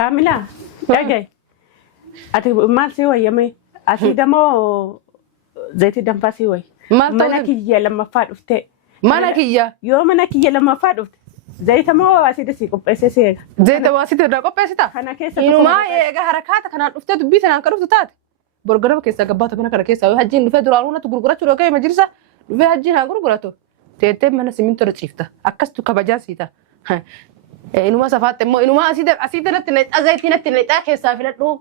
كاملة أجي أتي مال سوي يمي أتي دمو زيت الدم فاسوي مال كي لما فات أفتى مناكية يوم كي لما فات أفتى زيت ما أسيد سيكو بس سيك زيت واسيت الرقم بسيطة أنا كيس إنه ما يجا حركاتك أنا أفتى تبيت أنا كرفت تات برجرة كيس قبضتك أنا كركيس أو هجين في درارونا تقولقرا شو ركاي مجلسة في هجين هقولقراتو تيتم من سمين ترتشيفته أكست كبجاسيته إنه ما سافرت إنه ما أسيد نتنت أزايد نتنت كيس سافرت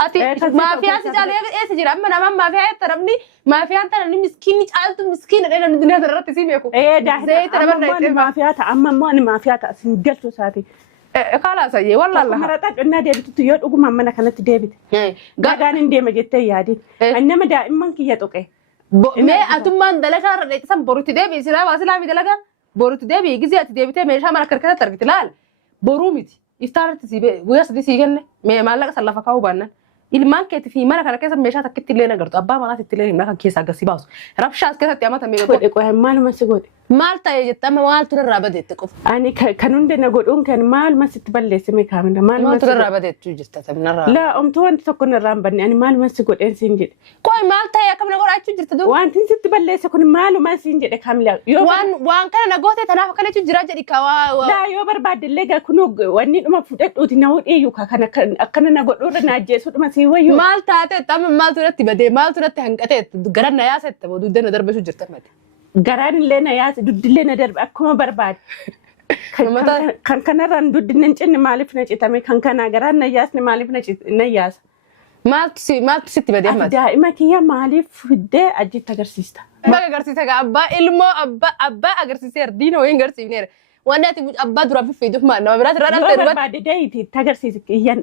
أتي ما في أسيد عليه إيه سجل أما ما في حد تربني ما في أنت أنا مسكين عالت مسكين أنا الدنيا درت تسيبيكو إيه ده أما ما فيها أما ما فيها تأسين جلسوا ساتي خلاص أيه والله الله مراتك إنها دي بتطير أقوم أما كانت ديبت قاعدين دي ما جت يادي إنما دائما كي يتوقع ما أتوم دلنا رأيت سام بروت ديبي سلا واسلا في دلنا بروت ديبي جزء ديبته مش هم أنا كركتة تركت لال بروميتي يفترض تسيبه وياس دي سيجن ما لك سلفا كاوبانا ilmaan keeti fi mana kana keessa meeshaa takkitti illee nagartu abbaa manaatti illee himna kan keessa agarsi baasu rabshaas keessatti amata meeqa godhe qoe maal masi godhe maal ta'e jettama maal turarraa badeette qof ani kan hunde na godhuun kan maal masitti balleesse mee kaamila maal turarraa badeettu jirta taminarraa la omtu wanti tokko narraa hin banne ani maal masi godheen siin jedhe qoe maal ta'e akkam na godhaachuu jirta duu wanti sitti balleesse kun maaluma siin jedhe kaamila waan kana na goote tanaaf akkanachu jira jedhi kawaa la yoo barbaadde illee gaa kun wanni dhuma fudhadhuuti na hudhiyyuu kana akkana na godhuurra na ajjeesuu dhuma siin wayyu maal taate tamma maal turatti badee maal turatti hanqatee garan na yaasette boo dudde na darbesuu jirta mate garan illee na yaase duddillee na darbe akkuma barbaade kan kanarraan duddineen cinni maaliif na citame kan kanaa garaan na yaasne maaliif na yaasa maaltu sitti badee mate daa'ima kiyya maaliif fiddee ajitti agarsiista baga agarsiisa abbaa ilmoo abbaa agarsiiseera diina wayin agarsiifneera wanni ati abbaa duraan fiffiiduuf nama biraati irraa dhaltee barbaade deeyti agarsiisi kiyyan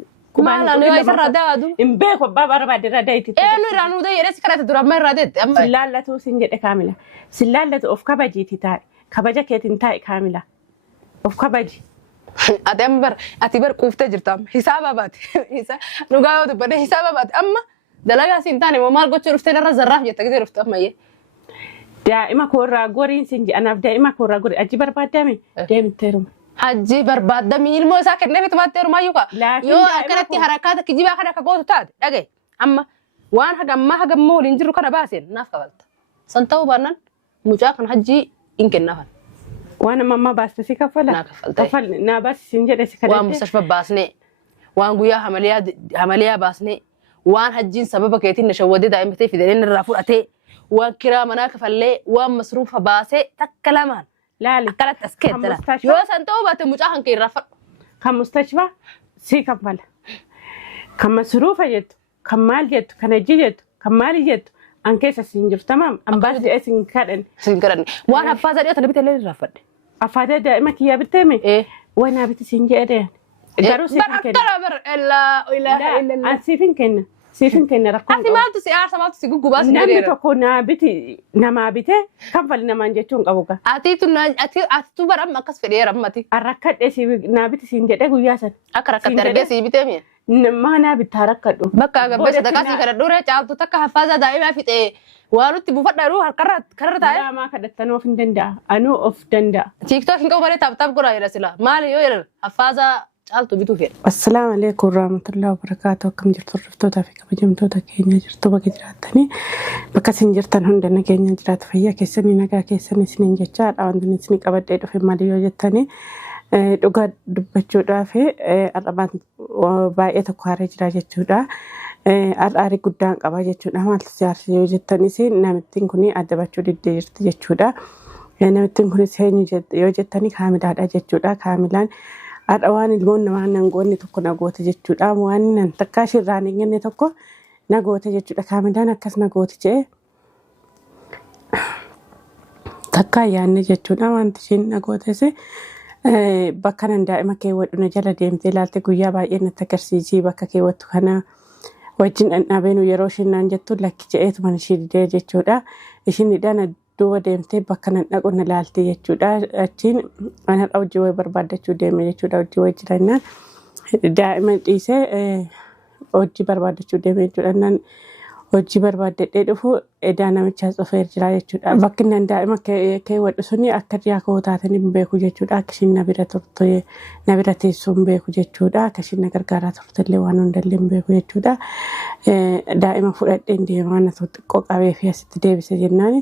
maal anu isa radaadu imbe ko baba barbaade radayti enu ranu da yere sikarata duraan ma radette amma sillallatu sin jedhe kaamila sillallatu of kabajiti ta'i kabaja keetin ta'i kaamila of kabaji ati bar quufte jirta hisaaba baati nu gaawatu bade hisaaba baati amma dalaga sin taane mo maal gochuu dhufte narra zarraaf jetta gisee dhufte ammayye daa'ima koorraa goriin sin anaaf daa'ima koorraa gori aji barbaadame deemteeruma hajji barbaadamii ilmoo isaa kennee fitumaatteeru maayyuuka yoo akkanatti harakaata kijibaa kana akka gootu taate dhagaye amma waan haga ammoo waliin jirru kana baaseen naaf kabalta san ta'uu baannaan mucaa kan hajjii hin kennaafan waan amma baaste si kaffala kaffalne naa baasi sin jedhe si kadhatte waan mustashfa baasnee waan guyyaa hamaliyaa baasnee waan hajjiin sababa keetiin na shawwadee daa'imtee fidanii irraa fudhatee waan kiraa manaa kafallee waan masruufa baasee takka lamaan لالي أكلت أسكت لا يو سنتو باتموجا هنكير رفع كمستشفى سي كمال كمصروف جت كمال جت كنجي جت كمال جت أنكيس سينجر تمام أم بس سينكرن وأنا فازا دي أنا بتلين رفع أفادا دائما كيا بتمي إيه وأنا بتسينجر جارو سيفين كنا إلا أسيفين كنا سيفين كنا ركون أنت ما تسي أرسل ما تسي جوجو باس نبي تكون بتي نما بتي كم فلنا ما نجتون أبوكا أتي تبرم ما كسر يا رمتي الركض إيش نبي تسينجر ده وياسن أكركت ترجع بتمي ما نبي تركض بكا بس دكاسي كذا دورة جاب تك حفاظة دائما في تي وارو تبوفت دارو كرر تاي لا ما كده تنو في دندا أنو أوف دندا تيك توك إنكم مرة تاب كورا يرسلا مالي يو حفاظة عالتو بيتو فير السلام عليكم ورحمة الله وبركاته كم جرتوا رفتوتا في كبجمتوتا كينيا جرتوا بكجراتني بكسين جرتن هندنا كينيا جرات فيا كيسني نجا كيسني سنين جتشار أو عندنا سنين قبل ده في ماليو جتني دوغا دبچودا في أربعة باية كوارج راجتشودا أراري قدام قبا جتشودا ما تسيارسي يو جتني سي نامتين كوني أدبچودي ديرت جتشودا نامتين كوني سيني يو جتني كامل هذا جتشودا كاملان أروان المون ما نقولني تكون نقوت جتشودا وان نتكاشر راني إني تكو نقوت جتشودا كاملان أكس نقوت جه تكا يعني جتشودا وان تشين نقوت سي بكرن دائما كي ودنا جل ديم تلالت قويا باي إن تكرسيجي بكا كي ودو كنا وجن أن أبينو يروشين نانجتو لك جئت من شيء ده جتشودا إيشين دانا دو ديم تي بكرن نقولنا لالتي جتشودا أتين أنا أوجي بربادة جودا من جتشودا أوجي جرنا دائما إيسه أوجي بربادة جودا من جتشودا hojii barbaadadhee dhufu edaa namichaas dhufee jira jechuudha. Bakki inni daa'ima keewwadhu suni akka dhiyaa koo taatan hin beeku jechuudha. Akka isheen na bira turte na bira teessuu hin beeku jechuudha. Akka isheen na gargaaraa turtellee waan hundallee hin beeku jechuudha. Daa'ima fudhadheen deemaa na xiqqoo qabee fi asitti deebise jennaan.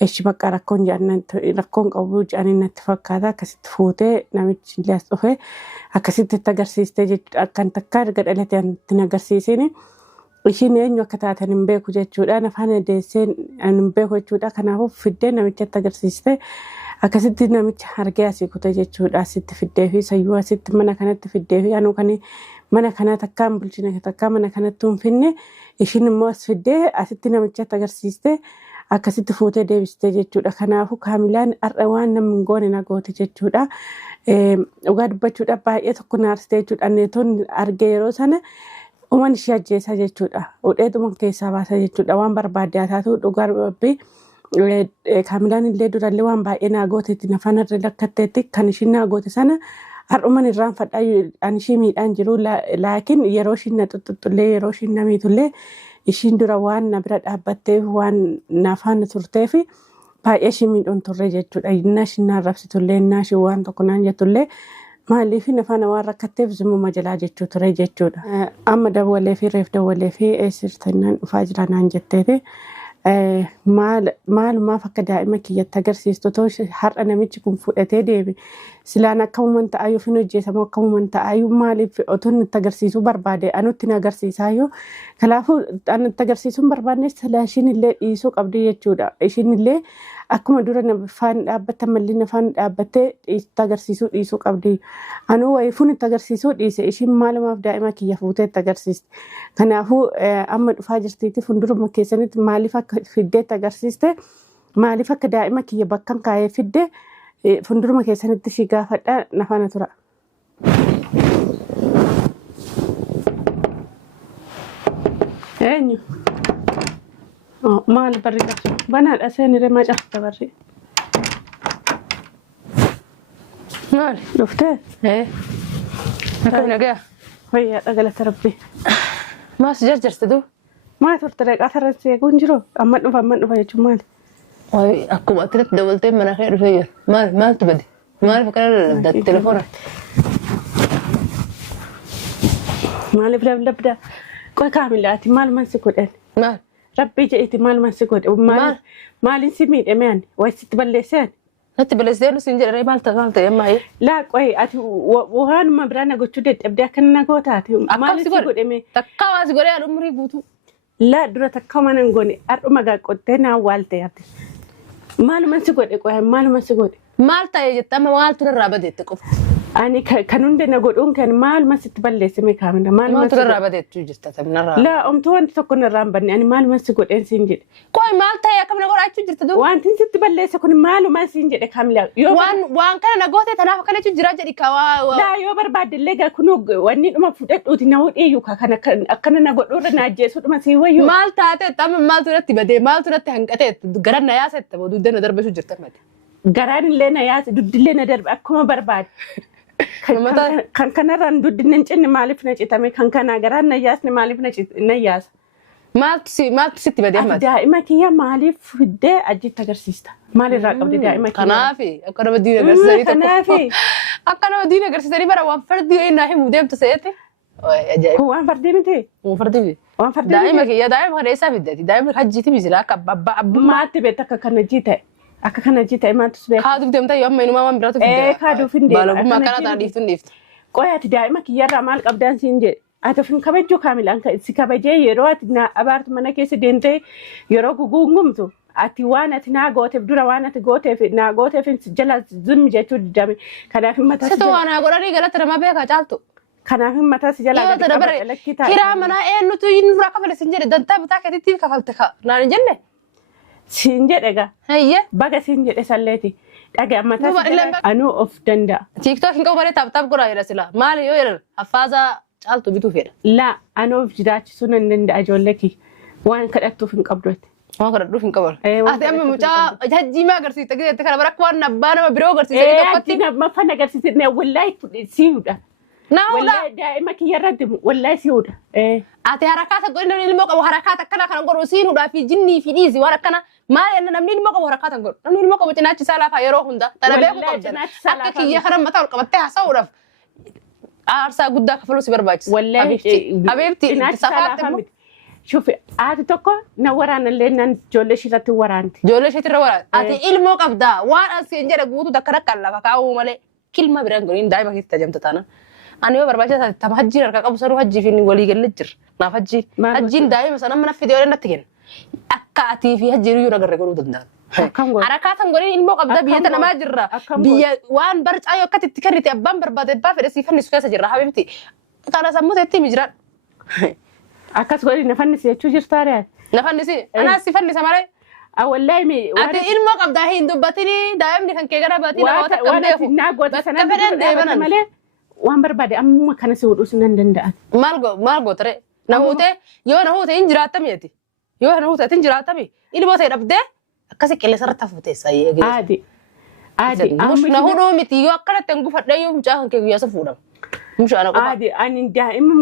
Eshi bakka rakkoon qabu jedhanii natti fakkaata. Akkasitti fuutee namichi illee as dhufee akkasitti itti agarsiistee jechuudha. Akkan takkaa erga dhalatee itti agarsiisini. Ishiin eenyu akka taatan hin beeku jechuudha. Nafaan deessee hin beeku jechuudha. Kanaafuu fiddee namichatti agarsiistee akkasitti namicha argee asii kute jechuudha. Asitti fiddee fi sayyuu asitti mana kanatti fiddee fi anuu kan mana kana takkaan bulchine takkaa mana kanatti hin finne ishiin immoo as fiddee asitti namichatti agarsiistee akkasitti fuutee deebistee jechuudha. Kanaafuu kaamilaan har'a waan namni hin goone na goote jechuudha. Dhugaa dubbachuudha baay'ee tokko na arsitee jechuudha. Neetoon argee yeroo sana Uummanni ishee ajjeesaa jechuudha. Udheetuma keessaa baasa jechuudha. Waan barbaadde taatu dhugaa rabbii kaamilaan illee durallee waan baay'ee naa gooteetti nafaan irra lakkatteetti kan ishiin naa goote sana har'uman irraanfadhaa ani ishee miidhaan jiru laakiin yeroo ishiin na xuxuxullee yeroo ishiin na miitullee ishiin dura waan na bira dhaabbatteef waan nafaan turteef baay'ee ishee miidhuun turre jechuudha. Innaa ishiin na arrabsitullee innaa ishee waan tokko naan jettullee maaliif nafaan waan rakkatteef zumuma jalaa jechuu ture jechuudha. Amma dawwalee fi reef dawwalee fi eessirtannaan dhufaa jira naan jetteeti. Maalumaaf akka daa'ima kiyyatti agarsiistu ta'u har'a namichi kun fudhatee deeme silaan akkamumaan ta'ayyuu fi hojjetamu akkamumaan ta'ayyuu maaliif otoo itti agarsiisuu barbaade anutti na agarsiisaayyuu kanaafuu itti agarsiisuun barbaadne silaa ishiin illee dhiisuu qabdi jechuudha. Ishiin illee akkuma dura nafaan dhaabbatte malli nafaan dhaabbattee itti agarsiisuu dhiisuu qabdi. Anuu wayifuun itti agarsiisuu dhiise ishiin maalumaaf daa'ima kiyya fuutee itti agarsiiste. Kanaafuu amma dhufaa jirtiiti fuulduruma keessanitti maaliif akka fiddee itti agarsiiste maaliif akka daa'ima kiyya bakkan kaayee fiddee fuulduruma keessanitti si gaafadhaa nafaana tura. Eenyu? Maal barri qabsu? Banaadha seeniree macafta barri. Maali? Dhuftee? Akka nagaa. Fayyaadha galata rabbii. Maas jarjarsitu? Maa turte reeqaa sarratti eeguun jiru? Amma dhufa jechuun maali? Akkuma asirratti dabaltee mana kee dhufee jira. Maaltu bade? Maaliif akkana dadhabdaa telefoona? Maaliif labda? Qoy kaamilaati maal mansi godhan? Maal? Rabbii jedhiti maal mansi godhe? Maaliin si miidhame ani? Way sitti balleessee ani? Natti balleessee nu siin jedhee maal ta'e ammaayee? Laa qoy ati waanuma biraa na gochuu dadhabdee akka na gootaati. Akkam si godhe? Takkaa waa si godhee haadha umurii guutuu. Laa dura takka mana hin goone har'uma gaaqottee naa waalte ati. Maaluma si godhe qoy maaluma si godhe? Maal ta'e jetta amma maaltu narraa badeette qofa? Ani kan hunde na godhuun kan maaluma sitti balleessime kaamila maaltu narraa badeettu jirta tamnarraa? Laa omtuu wanti tokko narraa hin banne ani maaluma si godheen siin jedhe. Qoy maal ta'e akkam na godhaachuu jirta duu? Wanti sitti balleesse kun maaluma siin jedhe kaamila. Waan kana na goote tanaaf akkana jira jedhi kaawaa. Laa yoo barbaadde illee gaa kun wanni dhuma fudhadhuuti na hudhiiyyuu akkana na godhuurra na ajjeesuu dhuma sii wayyuu. Maal taate amma maaltu natti badee maaltu natti hanqatee gara na yaasette duddee na darbisuu jirta mate. Garaan illee na yaase duddillee na darbe akkuma barbaade. Kan kanarraan duddinne hin cinne maaliif na citame kan kanaa garaan na yaasne maaliif na yaasa. Maaltu sitti badee mate? Daa'ima kiyya maaliif fiddee ajitti agarsiista? Maalirraa qabdi daa'ima kiyya? Kanaafi akka nama diina agarsiisanii tokko. Akka nama diina agarsiisanii bara waan fardii naa himu deemtu se'etti. Waan fardii miti? Waan fardii miti. Waan fardii daa'ima kiyya daa'ima kana eessaa fiddati? Daa'ima hajjiiti misila akka abbaa. Maatti beekta akka kana jiite? Akka kana jiite maaltu beekta? Kaaduuf deemta yoo amma inumaa waan biraatu fidda. Kaaduuf hin deemta. Baalogummaa akkana ta'an dhiiftu. Qoy ati daa'ima kiyyarraa maal qabdaan siin jedhe? Ati of hin kabajuu kaamilaan si kabajee yeroo ati abaartu mana keessa deemtee yeroo guguungumtu ati waan ati naa gooteef dura waan ati gooteef naa gooteef jala zimmi jechuu diddame. Kanaaf hin mataa si jala. Situ waan haa godhanii galata namaa beekaa caaltu. Kanaaf hin mataa si jala gadi qabate lakkii taa'e. Kiraa manaa eenyutu inni duraa kafale siin jedhe dantaa bitaa keetiitiif kafalte naan hin jenne. Siin jedhe gaa. Hayyee. Baga siin jedhe salleeti. Dhagaa mataa si jala anuu of danda'a. TikTok hin qabu malee taaptaap godhaa jedha sila. Maali yoo jedhan affaasaa caaltu bituu fedha. Laa anuu of jiraachisuu nan danda'a ijoollee kiyya. Waan kadhattuuf hin qabduutti. Waan kadhadhuuf hin qaban. Ati amma mucaa hajjii maa agarsiista gideette kana bara akka waan abbaa nama biroo agarsiisanii tokkotti. Nama fan agarsiisanii wallaahi siidha. والله دائما يردم والله سيودا ati harakaata godhina ilmoo qabu harakaata akkana kana godhu siinuudhaa fi jinnii fi dhiisi waan akkana maal enna namni ilmoo qabu harakaata godhu namni ilmoo qabu cinaachi isaa laafaa yeroo hunda tana beeku qabdan akka kiyya kana mataa ol qabattee haasa'uudhaaf aarsaa guddaa kafaluu si barbaachisa habiibti safaatti شوفي عادي تكو نوران اللي نجولة شيرتي ورانتي جولة شيرتي ورانتي أتي إلمو قبضة وأنا سينجر قوتو ذكرك الله فكاو ماله كلمة برانغورين دايما كيس تجمع تانا أنا يوم برباجة تام هجي ركاك أبو سرو هجي فيني ولي جلجر ناف هجي هجين دايما مثلا من في ديورنا تجين أكاتي في هجي ريو رجع رجعوا دندان حركاتهم قولين إلمو قبضة بيتنا ما جرا بيا وان برج أيو كات تكرر تأبان بربادة بافر سيفن نسكاس جرا حبيبتي أنا سموت أتي مجرا أكاس قولي نفنسي شو جرتاري نفنسي أنا سيفني سماري والله مي أتي إلمو قبضة هين دبتني دائما كان كيجرا باتي لا واتكمله ناقود سنة دائما وان بربادي أمم كان سود وسنن دندان مالغو ترى نهوته نهوته إنجراتم يتي نهوته إنجراتم إلمو تيربده أكاسي كله سرت فوتة سايق عادي مش نهورو متي أكره تنقو فرد يوم جاهن كي يسافرون مش أنا عادي أنا دائما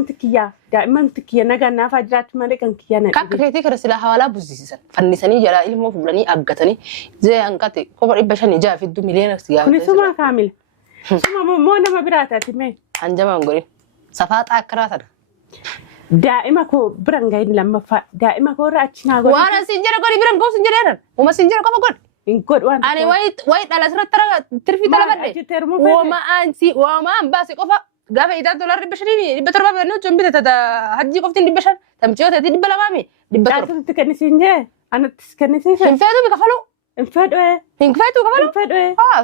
متكيا نجا نافجرات ما لكن كيانا كاك كريتي كرسلا حوالا بوزيسن فنسني جرا إلمو فلاني أجتني زي أنكتي كبر إبشان جا في الدو مليون سيجا كني سما كامل سما مو أنا ما براتي مين أنجما أقولي صفات أكراتنا دائما كو برانغاين لما دائما كو راتشنا قولي وانا سنجرا قولي برانغو سنجرا وما سنجرا كم قول إن قول وانا أنا وايد على سرت ترى في تلبني وما أنسي وما أنباسي قفا قافة إذا $1 بشريني بتربى بنو جنبي تدا هجي قفتين بشر تمشيو تدي بلا مامي بتربى تكنسينجا أنا تكنسين انفادوا بكفلو انفادوا انفادوا كفلو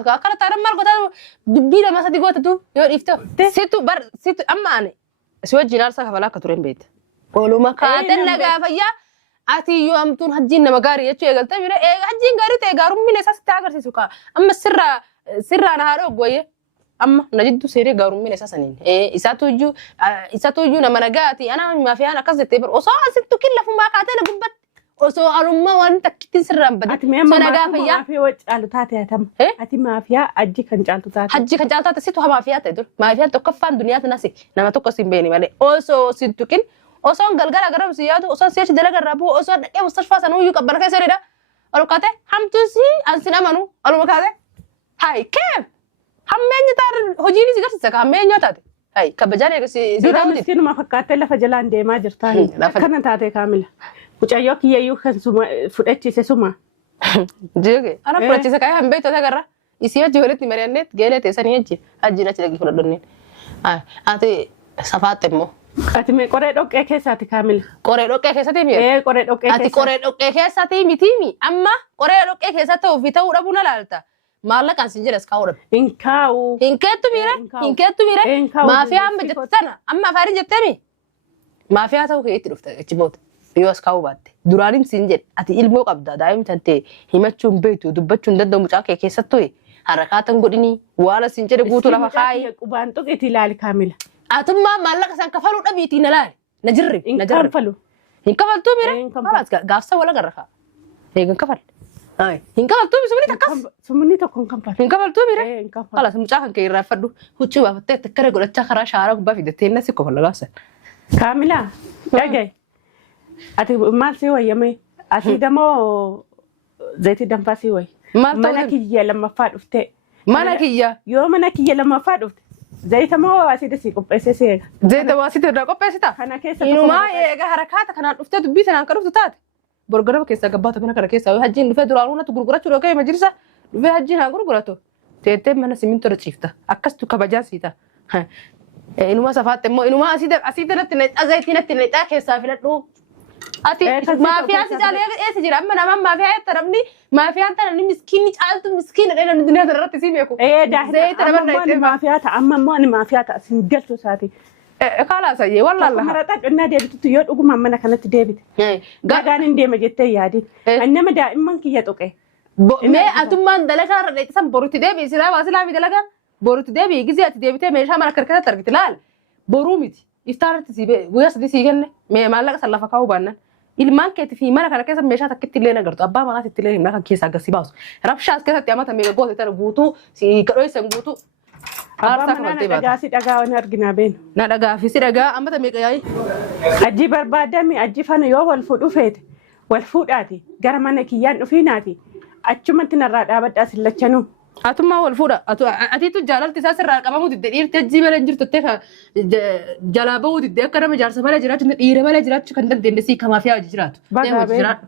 كلا ترى مال قطع دبيلا ما صدقوا تدو يور إفتو ستو أما أنا سوى جنار سكفلا كتورين بيت قولوا ما كاتن لقى فيا أتي يوم تون هجين نمغاري يتشو يقول تبي هجين غاري تيجارو من أساس تاجر سيسوكا أما سر أنا هارو قويه أما نجد سيري قارون من أساسين إساتوجو نما نجاتي أنا ما في أنا كذا تبر وصار ستو كله فما قاتنا قبت وصار أرما وأنت كتير سرّم بدي ما في وجه على تاتي أتم أتي ما فيها أجي كان جالو تاتي أجي كان جالو تاتي ستو ما فيها تدور ما فيها تكفّن دنيا تناسي نما تقسم بيني مالي وصار ستو كن وصار قلقلا قرب سيادو وصار سيرش دلنا قربو وصار إيه مستشفى سنو يكبر كيس ريدا ألو كاته هم تسي أنسنا منو ألو مكاته هاي كيف همين تار هجيني سيجار سكا همين يوتاد هاي كبجاني كسي دورا مسكين ما فكرت له فجلان دي ما جرتاني كنا تاتي كامل وجايوك ييو خن سما فدتي سما جيجي أنا فدتي سكاي هم بيتو تاجرا يسيا جورتي مريانات جيلة سانية جي أجينا تلاقي فلادونين أتي سفات مو أتي مي كوريد أوكي كيساتي كامل كوريد أوكي كيساتي مي إيه كوريد أوكي أتي كوريد أوكي كيساتي ميتيمي أما كوريد أوكي كيساتي وفيتو ربنا لالتا مالك عن سنجر اسكاورب إنكاو إنكتو ميرة ما في عم بجتنا أما فارن جتني ما فيها تو كي تروف تجيبوت يوس كاو بعد دورانين سنجر أتي إلمو قبضة دايم تنتي همتشون بيتو دبتشون ددو مشاكل كيساتوي حركاتن قدني ولا سنجر قوتو لفا خاي وبانتو كتيلالي كاملة أتما مالك سان كفلو نبيتي نلال نجرب إنكفلو إنكفلتو ميرة خلاص قافسة ولا قرخا هيك إنكفل هاي إنكفل تومي سمني تكاس سمني تكون كمبل إنكفل تومي رة خلاص مشاهن كي يرافدو هو تشوف بتة تكره قلت تخرج شعرك بافي دتين ناس يكون ولا لاسه كاملة أجي أتي ما سوى يمي أتي دمو زيت دم فاسوي ما نكية لما فاد أفتى ما نكية يوم نكية لما فاد أفتى زيت ما أسيد سيكو بسيسي زيت واسيد رقو بسيتا أنا كيسة إنه ما يجا حركاتك أنا أفتى تبيت أنا كرفت تات برجرة كيسة قبضة كنا كنا كيسة هجين نفيد دولارنا تقولقرا شو لقيه مجلسة نفيد هجين هنقولقرا تو تيتم من سمين ترتشيفتا أكستو كبجاسيتا إنه ما سافات إنه ما أسيد نتنت أزايتنا تنت كيسة في الرو أتي ما في أسيد عليه إيه سجرا أما ما في أي تربني ما في أنت أنا مسكين عالتو مسكين أنا الدنيا ترى تسيبيكو إيه ده ما في أتا أما ما في أتا سنجلتو ساتي خلاص أيه والله الله مراتك إنها ديبت تيود أقوم مامنا كانت ديبت قاعدين ديما جتة يادي إنما دائما كي يتوقع ما أتومان دلكا رأيتسام بروت ديبي سلا واسلا في دلكا بروت ديبي جزء ديبته ماشى مرة كركة تركت لال بروميتي يفترض تسيبه وياس دي سيجن ما مالك سلفا كاوبانا ilmaan keeti fi mana kana keessa meeshaa takkitti illee nagartu abbaa manaa itti illee himna kan keessa agarsiisu rabshaas keessatti amata meeqa goota tan guutuu si kadhoysan guutuu Aarsaa mana kafaltee baata. dhagaa si dhagaa waan arginaa beenu. Na dhagaa fi si dhagaa amma tamee qayaayii. Ajji barbaadame ajji fana yoo wal fuudhu feete wal fuudhaati gara mana kiyyaan dhufiinaati achumatti narraa dhaabadhaa sillachanuu. Atummaa wal fuudha. Atiitu jaalalti isaa sirraa qabamu didde dhiirti ajjii malee jirtu ta'e jalaa bahuu didde akka nama jaarsa malee jiraatu dhiira malee jiraachuu kan dandeenye sii kamaaf yaa jiraatu. Baga